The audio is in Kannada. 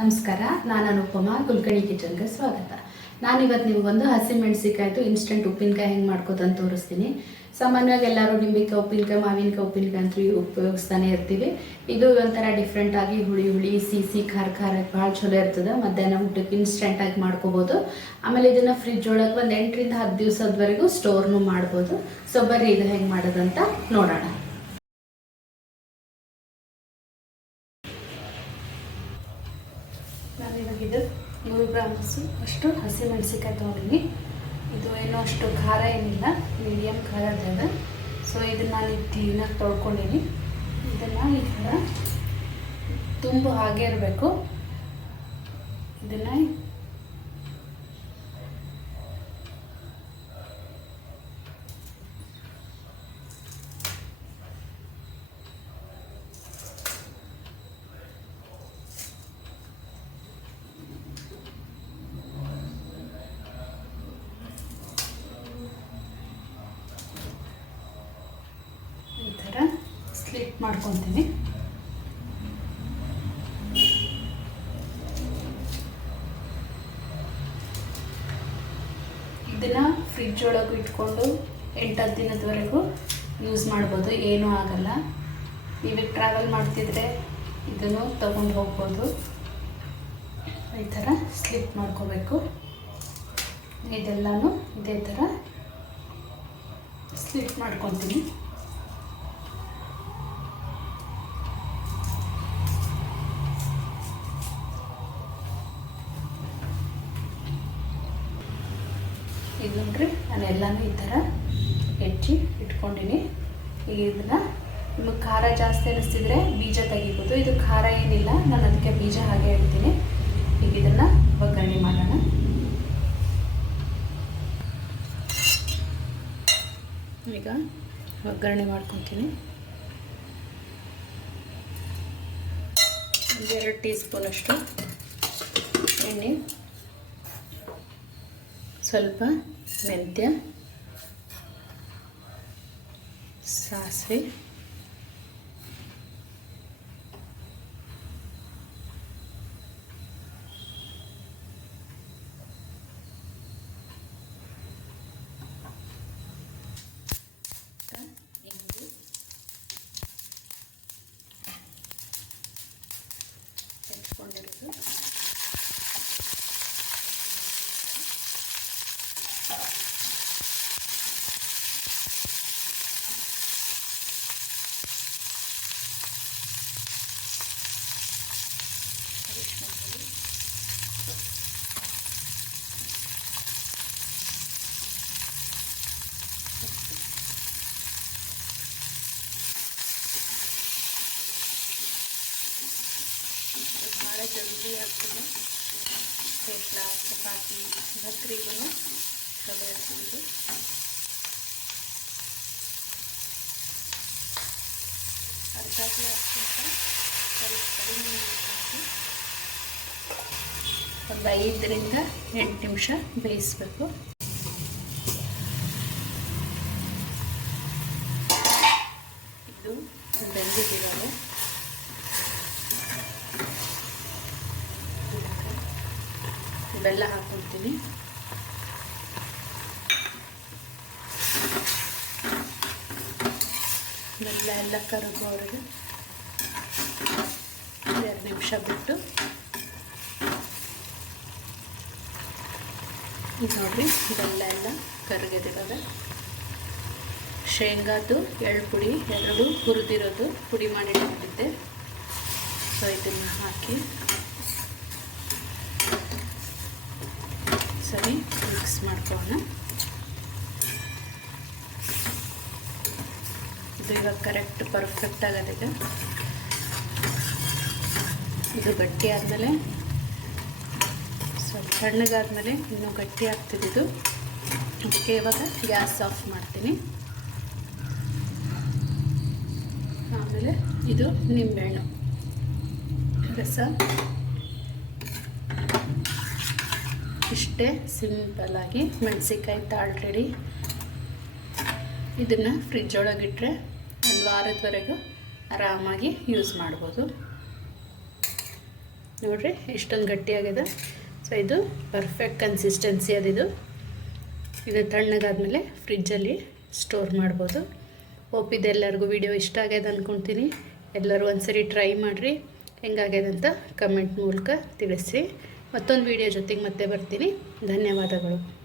ನಮಸ್ಕಾರ, ನಾನು ಅನುಪಮಾ. ಕುಲಕರ್ಣಿ ಕಿಚನ್ಗೆ ಸ್ವಾಗತ. ನಾನಿವತ್ತು ನಿಮಗೊಂದು ಹಸಿಮೆಣಸಿಕಾಯ್ದು ಇನ್ಸ್ಟೆಂಟ್ ಉಪ್ಪಿನಕಾಯಿ ಹೆಂಗೆ ಮಾಡ್ಕೋದಂತ ತೋರಿಸ್ತೀನಿ. ಸಾಮಾನ್ಯವಾಗಿ ಎಲ್ಲರೂ ನಿಂಬೆಕಾಯಿ ಉಪ್ಪಿನಕಾಯಿ, ಮಾವಿನಕಾಯಿ ಉಪ್ಪಿನಕಾಯಿ ಅಂತೂ ಉಪಯೋಗಿಸ್ತಾನೆ ಇರ್ತೀವಿ. ಇದು ಒಂಥರ ಡಿಫ್ರೆಂಟ್ ಆಗಿ ಹುಳಿ ಹುಳಿ ಸಿಹಿ ಖಾರ ಖಾರ ಭಾಳ ಚಲೋ ಇರ್ತದೆ. ಮಧ್ಯಾಹ್ನ ಊಟಕ್ಕೆ ಇನ್ಸ್ಟೆಂಟ್ ಆಗಿ ಮಾಡ್ಕೋಬೋದು. ಆಮೇಲೆ ಇದನ್ನ ಫ್ರಿಜ್ ಒಳಗೆ ಒಂದು 8ರಿಂದ 10 ದಿವಸದವರೆಗೂ ಸ್ಟೋರ್ನು ಮಾಡ್ಬೋದು. ಸೊ ಬರ್ರಿ ಇದು ಹೆಂಗೆ ಮಾಡೋದಂತ ನೋಡೋಣ. ನಾನಿವಾಗ ಇದು 100 ಗ್ರಾಮ್ ಅಷ್ಟು ಹಸಿಮೆಣಸಿಕಾಯಿ ತೊಗೊಂಡಿನಿ. ಇದು ಏನೋ ಅಷ್ಟು ಖಾರ ಏನಿಲ್ಲ, ಮೀಡಿಯಮ್ ಖಾರ ಅದ. ಸೊ ಇದನ್ನು ನಾನು ಕ್ಲೀನಾಗಿ ತೊಳ್ಕೊಂಡಿನಿ. ಇದನ್ನು ಈ ಥರ ತುಂಬು ಹಾಗೆ ಇರಬೇಕು. ಇದನ್ನು ಸ್ಲಿಟ್ ಮಾಡ್ಕೊತೀನಿ. ಇದನ್ನ ಫ್ರಿಜ್ ಒಳಗೆ ಇಟ್ಕೊಂಡು 8-10 ದಿನದವರೆಗೂ ಯೂಸ್ ಮಾಡ್ಬೋದು, ಏನೂ ಆಗಲ್ಲ. ನೀವು ಟ್ರಾವೆಲ್ ಮಾಡ್ತಿದ್ರೆ ಇದನ್ನು ತಗೊಂಡು ಹೋಗ್ಬೋದು. ಈ ಥರ ಸ್ಲಿಟ್ ಮಾಡ್ಕೋಬೇಕು. ಇದೆಲ್ಲನೂ ಇದೇ ಥರ ಸ್ಲಿಟ್ ಮಾಡ್ಕೊತೀನಿ. ಇದು ನೋಡ್ರಿ, ನಾನು ಎಲ್ಲನೂ ಈ ಥರ ಹೆಚ್ಚಿ ಇಟ್ಕೊಂಡಿನಿ. ಈಗ ಇದನ್ನು ನಿಮಗೆ ಖಾರ ಜಾಸ್ತಿ ಅನಿಸ್ತಿದ್ರೆ ಬೀಜ ತೆಗಿಬೋದು. ಇದು ಖಾರ ಏನಿಲ್ಲ, ನಾನು ಅದಕ್ಕೆ ಬೀಜ ಹಾಗೆ ಇಡ್ತೀನಿ. ಈಗ ಇದನ್ನು ಒಗ್ಗರಣೆ ಮಾಡೋಣ. ಈಗ ಒಗ್ಗರಣೆ ಮಾಡ್ಕೊತೀನಿ. 2 ಟೀ ಸ್ಪೂನಷ್ಟು ಎಣ್ಣೆ, ಸ್ವಲ್ಪ ಮೆಂತ್ಯ, ಸಾಸಿವೆ, ಇಂಗು, ಹೆಚ್ಕೊಂಡಿರೋದು, ಭಾಳ ಜಲ್ದಿ ಆಗ್ತದೆ. ಥೇಪ್ಲ, ಚಪಾತಿ, ಭಕ್ರಿಗೂ ಚಲೋ ಇರ್ತಿದ್ದು. ಅರ್ಧ ಗ್ಲಾಸ್ಗಿಂತ ಸ್ವಲ್ಪ ಕಡಿಮೆ ಹಾಕಿ ಒಂದು 5ರಿಂದ 8 ನಿಮಿಷ ಬೇಯಿಸಬೇಕು. ಇದು ಬೆಂದಿರೋದು. ಬೆಲ್ಲ ಹಾಕ್ಕೊಳ್ತೀನಿ. ಬೆಲ್ಲ ಎಲ್ಲ ಕರಗೋವರೆಗೆ 2 ನಿಮಿಷ ಬಿಟ್ಟು ಇದು ನೋಡಿರಿ, ಬೆಲ್ಲ ಎಲ್ಲ ಕರಗದಿರೋದು. ಶೇಂಗಾದು ಎಳ್ಳು ಪುಡಿ 2 ಹುರಿದಿರೋದು ಪುಡಿ ಮಾಡಿ ಇಟ್ಟಿದ್ದೆ. ಸೊ ಇದನ್ನು ಹಾಕಿ ಸರಿ ಮಿಕ್ಸ್ ಮಾಡ್ಕೊಳ್ಳೋಣ. ಇದು ಇವಾಗ ಕರೆಕ್ಟ್ ಪರ್ಫೆಕ್ಟ್ ಆಗೋದಿದೆ. ಇದು ಗಟ್ಟಿ ಆದಮೇಲೆ ಸ್ವಲ್ಪ ತಣ್ಣಗಾದ್ಮೇಲೆ ಇನ್ನೂ ಗಟ್ಟಿ ಆಗ್ತಿದ್ದು. ಅದಕ್ಕೆ ಇವಾಗ ಗ್ಯಾಸ್ ಆಫ್ ಮಾಡ್ತೀನಿ. ಆಮೇಲೆ ಇದು ನಿಂಬೆಹಣ್ಣು ರಸ. ಇಷ್ಟೇ ಸಿಂಪಲ್ಲಾಗಿ ಮೆಣಸಿಕಾಯಿ ಆಲ್ರೆಡಿ. ಇದನ್ನು ಫ್ರಿಜ್ ಒಳಗಿಟ್ರೆ 1 ವಾರದವರೆಗೂ ಆರಾಮಾಗಿ ಯೂಸ್ ಮಾಡ್ಬೋದು. ನೋಡಿರಿ ಇಷ್ಟೊಂದು ಗಟ್ಟಿಯಾಗಿದೆ. ಸೊ ಇದು ಪರ್ಫೆಕ್ಟ್ ಕನ್ಸಿಸ್ಟೆನ್ಸಿ ಅದಿದು. ಇದು ತಣ್ಣಗಾದ್ಮೇಲೆ ಫ್ರಿಜ್ಜಲ್ಲಿ ಸ್ಟೋರ್ ಮಾಡ್ಬೋದು. ಹೋಪ್ ಇದೆಲ್ಲರಿಗೂ ವಿಡಿಯೋ ಇಷ್ಟ ಆಗ್ಯದ ಅಂದ್ಕೊಳ್ತೀನಿ. ಎಲ್ಲರೂ ಒಂದ್ಸರಿ ಟ್ರೈ ಮಾಡಿರಿ, ಹೆಂಗಾಗ್ಯದ ಅಂತ ಕಮೆಂಟ್ ಮೂಲಕ ತಿಳಿಸಿ. ಮತ್ತೊಂದು ವಿಡಿಯೋ ಜೊತೆಗೆ ಮತ್ತೆ ಬರ್ತೀನಿ. ಧನ್ಯವಾದಗಳು.